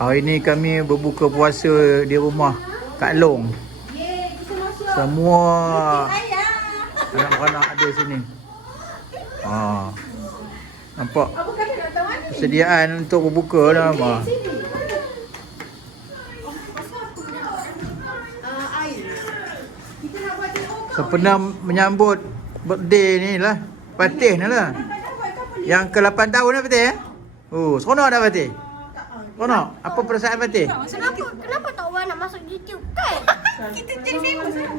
Hari ni kami berbuka puasa di rumah Kak Long. Semua anak-anak ada sini. Nampak persediaan untuk berbuka dah. Sempena menyambut birthday ni lah, Fatih ni lah. Yang ke-8 tahun dah Fatih. Seronok dah Fatih? Seronok? Apa perasaan Fatih? Kenapa tak orang nak masuk YouTube kan? Kita jadi famous kan?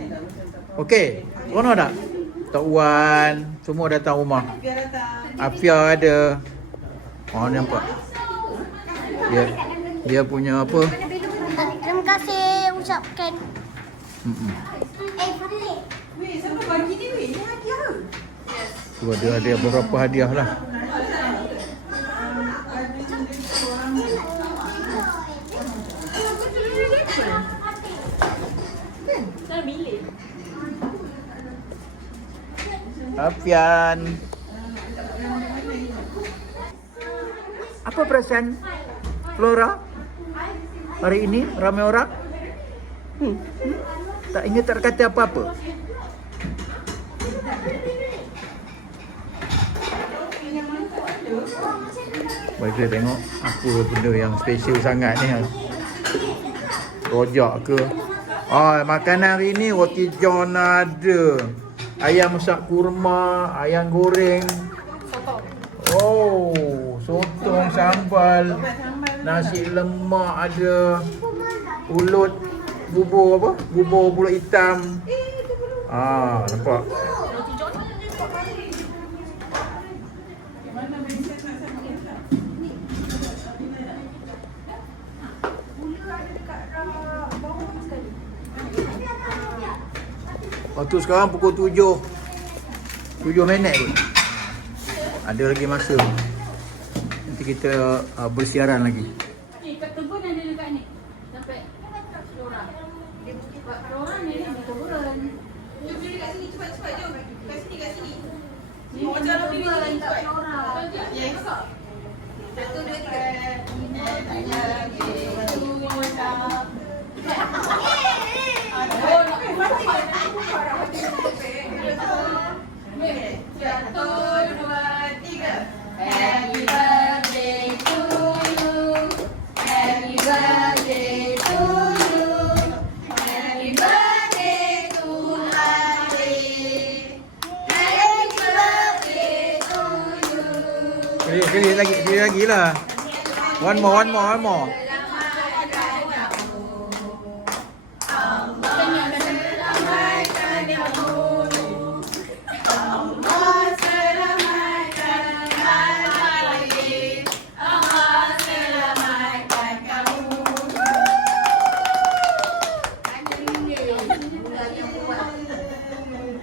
Okey, seronok tak? Tok Wan, semua datang rumah. Afia ada. Nampak. Dia punya apa? Terima kasih ucapkan. Fatih. Siapa bagi ni weh? Ni hadiah ke? Tu ada beberapa hadiah lah. Afian. Apa perasaan Flora? Hari ini ramai orang? Tak ingat tak kata apa-apa? Baik, kita tengok apa benda yang special sangat ni. Rojak ke? Makanan hari ni roti john ada. Ayam masak kurma, ayam goreng. Sotong sambal. Nasi lemak ada. Ulut bubur apa? Bubur pulut hitam. Nampak. Waktu sekarang pukul 7 minit kot. Ada lagi masa. Nanti kita bersiaran lagi. Kat kebun ada dekat ni. Sampai Flora. Flora ni di kebun. Jom beli kat sini cepat-cepat jom. Kat sini. Mau jalan beli lagi cepat. Yes. 1, 2, 3. Happy birthday to you. Happy birthday to you. Happy birthday to Ade. Happy birthday to you. Sekali lagi lah. One more.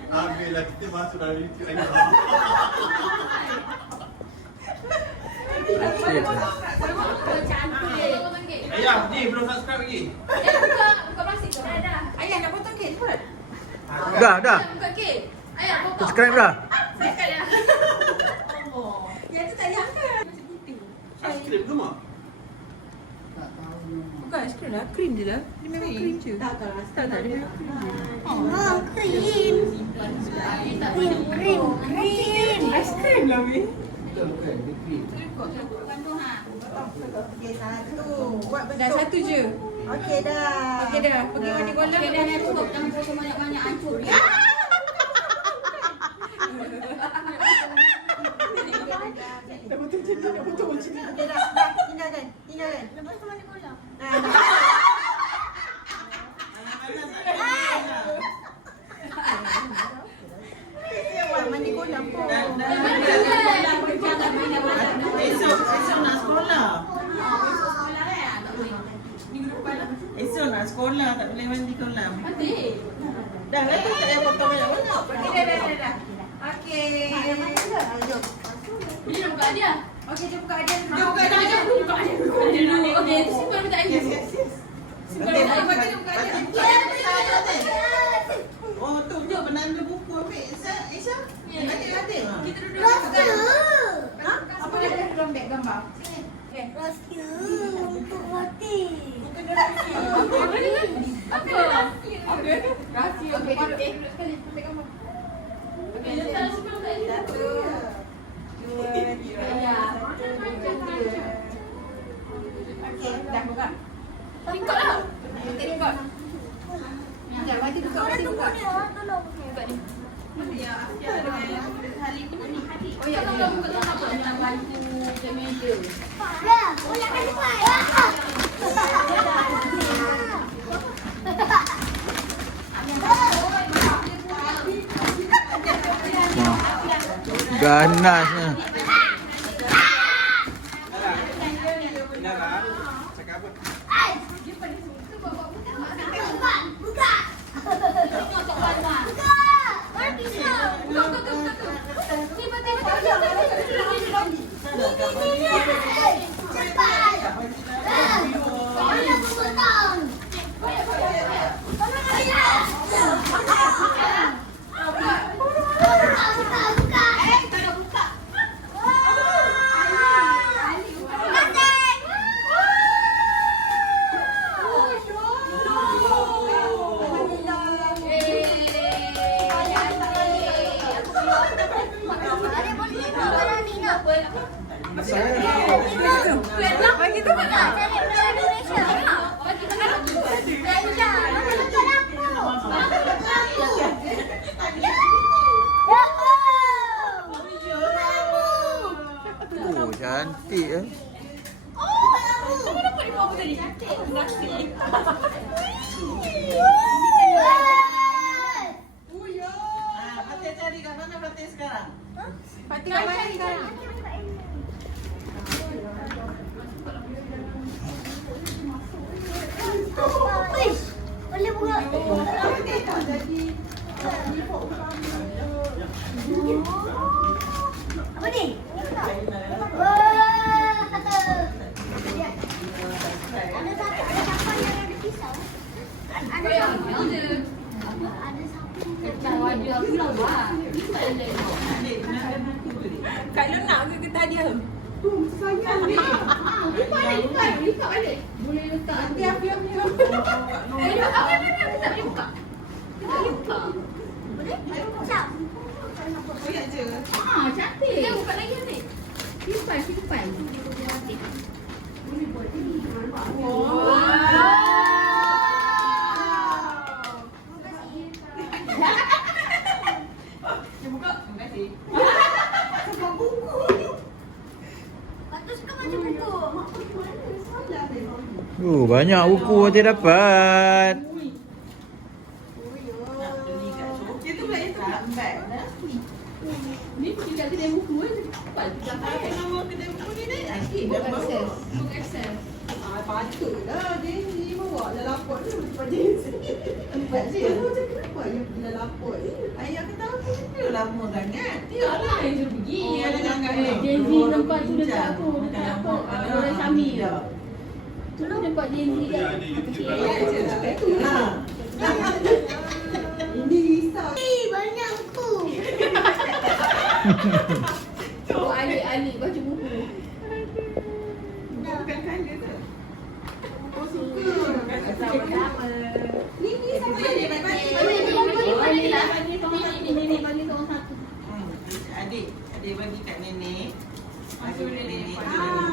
Ambillah, kita masuk dalam YouTube lagi. Ayah, ni belum subscribe lagi. Buka plastik tu. Dah. Ayah nak potong kek cepat. Dah. Buka kek. Ayah potong. Subscribe dah. Subscribe dah. Yang tu tak nyangka. Macam putih. Subscribe ke mak? Bukan aiskrim lah, krim je lah. Dia memang krim je. Tak, dia memang krim je. Krim. Aiskrim lah weh. Okey, satu. Buat bentuk. Dah satu je. Okey dah. Pergi mandi kolam. Okey dah cukup. Jangan potong banyak-banyak hancur. Dah betul macam ni. Okey dah. Tinggalkan. Lepas tu mandi kolam. Mandi kolam pun. Esok nak sekolah. Esok nak sekolah, tak boleh mandi kolam. Dah lah tu tak payah potong banyak-banyak. Dah. Okey. Bila nak buka hadiah? Okey, jom buka hadiah dulu. Jom buka hadiah dulu. Okey, simpan dekat air. Simpan dekat air. Buka hadiah. Oh tu penanda buku ambil. Aisyah. Ya. Hati-hati. Kita duduk dekat. Ha? Apa dia dalam beg gambar? Sini. Rahsia untuk roti. Apa? Rahsia. Okey, duduk sekali. Ambil gambar. Okey, letak sebelum tadi. 1, 2, 3. Okey, dah buka. Tingkat lah. Tingkat. Jangan bagi buka. Orang tunggu ni, orang tolong. Buka ni. Ya, Asia dengan Halim ni. Oh ya, tolong buka tu apa? Nak bantu ke meja. Ya, boleh kan cepat. Wah. Ganasnya. Buka. Orang bisa. Cepat. Mana pemotong? Bagi tu mana? Oh, cantik eh. Kamu dapat lima apa tadi? Fatih cari kat mana Fatih sekarang? Fatih kat mana sekarang? Wish, boleh buka. Apa ni? Wah. Ada siapa yang ada pisau? Ada siapa? Ada siapa? Tak wajib aku lah buat. Tak ada. Kak Lu nak ke kita dia? Lipat balik. Boleh letak. Biar. Apa kita tak boleh buka? Kita boleh buka. Boleh? Macam? Koyak je. Cantik. Kita buka lagi nanti. Simpan. Dia buka. Terima kasih. Patut suka baca buku. Banyak buku dia dapat. Nak beli kat Shopee. Itu pula itu lambat. Ni tinggal kedai buku kan. Cepat kita pakai. Nama kedai buku ni dah. Book access. Book access. Patutlah dia ni bawa dah lapor tu tempat jeans. Tempat jeans. Macam kenapa ayah dah lapor ni? Ayah kata apa dia lama sangat. Tak lah yang suruh pergi. Oh, ada langgar. Gen Z tempat tu dekat apa? Dekat apa? Orang Sami tu. Tu lah tempat Gen Z kat. Ya je cakap tu lah. Ini risau. Banyak buku. Oh, alik-alik baca buku. Bukan kanda tu. Oh suka. Sama-sama. Ni sama je dia baik-baik. Adik bagi kat nenek. Bagi kat nenek.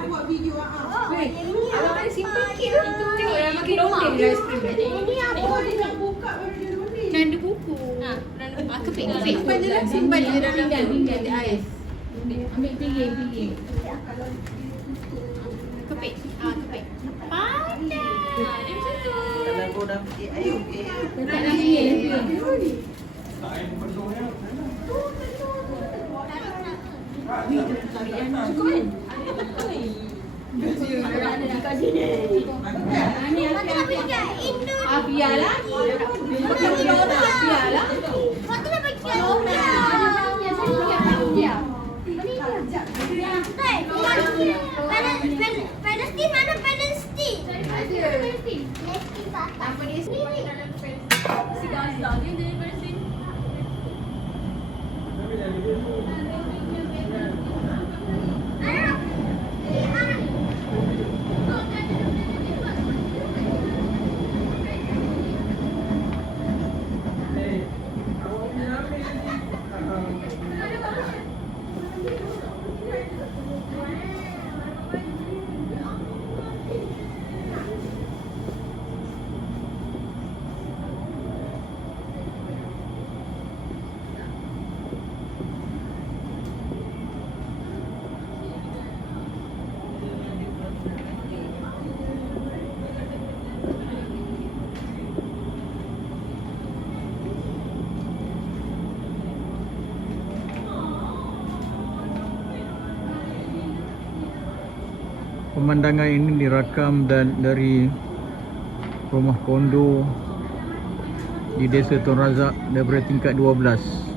Buat video Abang ada simpan kit tu. Tengok dalam makin longkang dia aiskrim. Ini apa? Oh dia nak buka baru dia tulis. Kan ada buku. Kepik. Simpan je dalam pinggan dia ais. Ambil pinggir. Kepik. Kepik. Pandai. Dia macam tu. Kalau kau dah fikir, ayo okey. Letak dalam pinggir. Cukup kan? Ada dekat sini. Ni Patut nak pergi kat Indo. biarlah. Biarlah. Patut nak pergi kat Saya biar. Palestin mana Palestin? Ada. Palestin patah. Apa dia sendiri? Sedang-sedang dia dari Palestin. Pemandangan ini dirakam dan dari rumah kondo di Desa Tun Razak daripada tingkat 12.